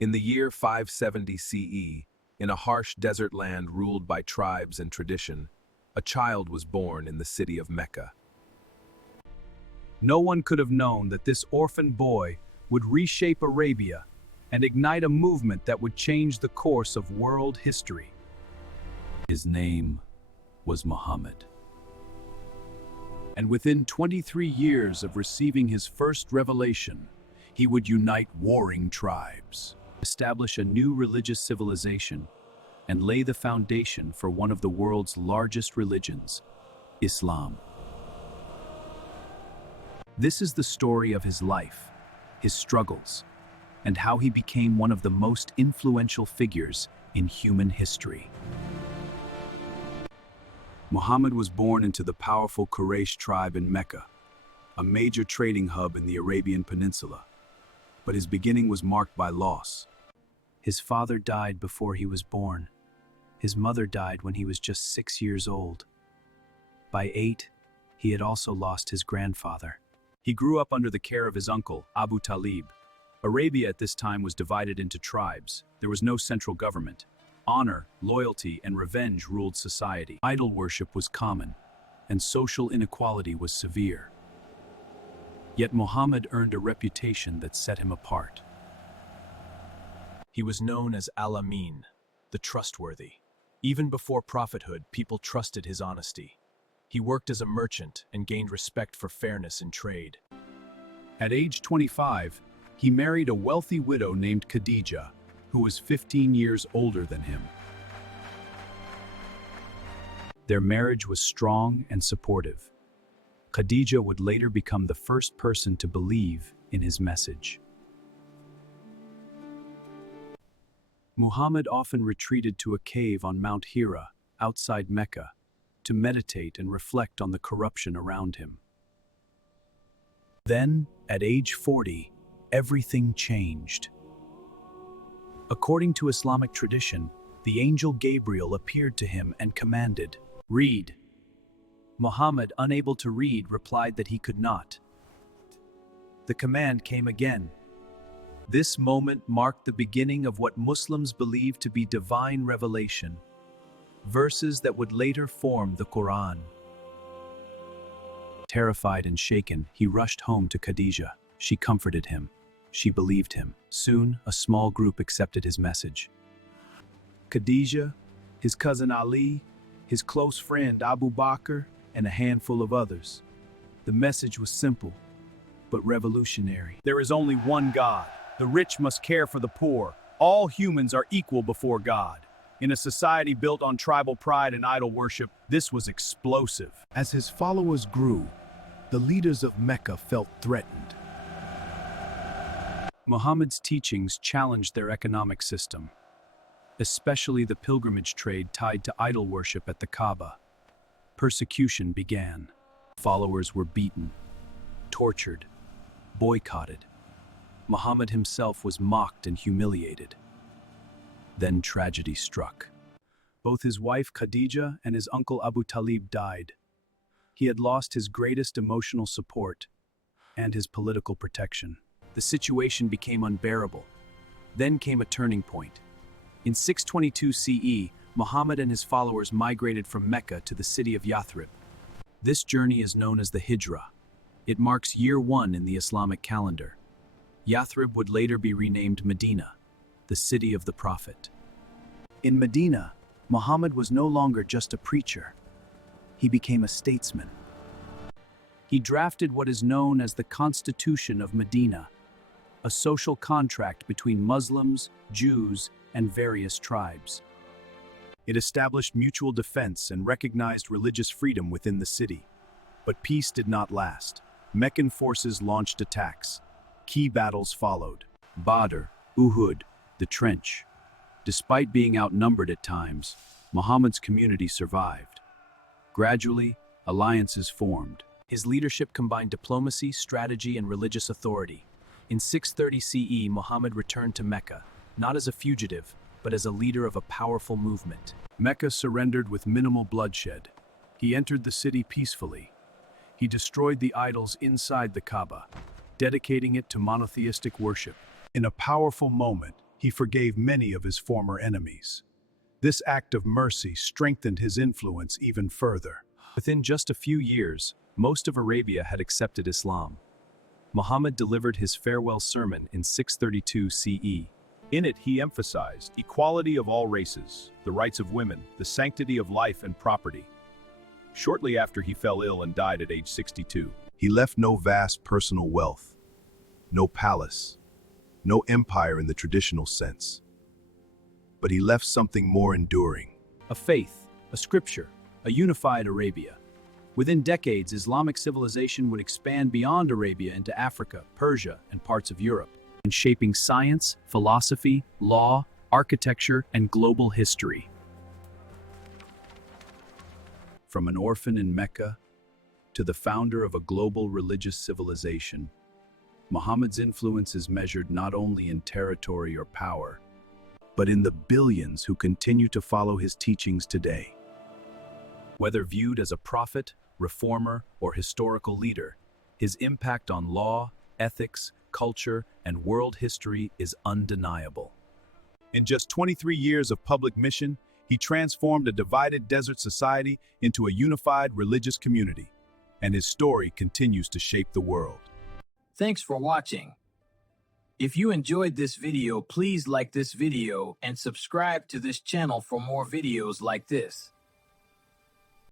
In the year 570 CE, in a harsh desert land ruled by tribes and tradition, a child was born in the city of Mecca. No one could have known that this orphan boy would reshape Arabia and ignite a movement that would change the course of world history. His name was Muhammad. And within 23 years of receiving his first revelation, he would unite warring tribes, establish a new religious civilization, and lay the foundation for one of the world's largest religions, Islam. This is the story of his life, his struggles, and how he became one of the most influential figures in human history. Muhammad was born into the powerful Quraysh tribe in Mecca, a major trading hub in the Arabian Peninsula. But his beginning was marked by loss. His father died before he was born. His mother died when he was just 6 years old. By 8, he had also lost his grandfather. He grew up under the care of his uncle, Abu Talib. Arabia at this time was divided into tribes. There was no central government. Honor, loyalty, and revenge ruled society. Idol worship was common, and social inequality was severe. Yet Muhammad earned a reputation that set him apart. He was known as Al-Amin, the trustworthy. Even before prophethood, people trusted his honesty. He worked as a merchant and gained respect for fairness in trade. At age 25, he married a wealthy widow named Khadija, who was 15 years older than him. Their marriage was strong and supportive. Khadija would later become the first person to believe in his message. Muhammad often retreated to a cave on Mount Hira, outside Mecca, to meditate and reflect on the corruption around him. Then, at age 40, everything changed. According to Islamic tradition, the angel Gabriel appeared to him and commanded, "Read." Muhammad, unable to read, replied that he could not. The command came again. This moment marked the beginning of what Muslims believe to be divine revelation, verses that would later form the Quran. Terrified and shaken, he rushed home to Khadija. She comforted him. She believed him. Soon, a small group accepted his message. Khadija, his cousin Ali, his close friend Abu Bakr, and a handful of others. The message was simple, but revolutionary. There is only one God. The rich must care for the poor. All humans are equal before God. In a society built on tribal pride and idol worship, this was explosive. As his followers grew, the leaders of Mecca felt threatened. Muhammad's teachings challenged their economic system, especially the pilgrimage trade tied to idol worship at the Kaaba. Persecution began. Followers were beaten, tortured, boycotted. Muhammad himself was mocked and humiliated. Then tragedy struck. Both his wife Khadija and his uncle Abu Talib died. He had lost his greatest emotional support and his political protection. The situation became unbearable. Then came a turning point. In 622 CE, Muhammad and his followers migrated from Mecca to the city of Yathrib. This journey is known as the Hijra. It marks year 1 in the Islamic calendar. Yathrib would later be renamed Medina, the city of the Prophet. In Medina, Muhammad was no longer just a preacher. He became a statesman. He drafted what is known as the Constitution of Medina, a social contract between Muslims, Jews, and various tribes. It established mutual defense and recognized religious freedom within the city. But peace did not last. Meccan forces launched attacks. Key battles followed. Badr, Uhud, the Trench. Despite being outnumbered at times, Muhammad's community survived. Gradually, alliances formed. His leadership combined diplomacy, strategy, and religious authority. In 630 CE, Muhammad returned to Mecca, not as a fugitive, but as a leader of a powerful movement. Mecca surrendered with minimal bloodshed. He entered the city peacefully. He destroyed the idols inside the Kaaba, dedicating it to monotheistic worship. In a powerful moment, He forgave many of his former enemies. This act of mercy strengthened his influence even further. Within just a few years, most of Arabia had accepted Islam. Muhammad delivered his farewell sermon in 632 CE. In it, he emphasized equality of all races, the rights of women, the sanctity of life and property. Shortly after he fell ill and died at age 62, he left no vast personal wealth, no palace, no empire in the traditional sense. But he left something more enduring. A faith, a scripture, a unified Arabia. Within decades, Islamic civilization would expand beyond Arabia into Africa, Persia, and parts of Europe, and shaping science, philosophy, law, architecture, and global history. From an orphan in Mecca to the founder of a global religious civilization, Muhammad's influence is measured not only in territory or power, but in the billions who continue to follow his teachings today. Whether viewed as a prophet, reformer, or historical leader, his impact on law, ethics, culture, and world history is undeniable. In just 23 years of public mission, he transformed a divided desert society into a unified religious community, and his story continues to shape the world. Thanks for watching. If you enjoyed this video, please like this video and subscribe to this channel for more videos like this.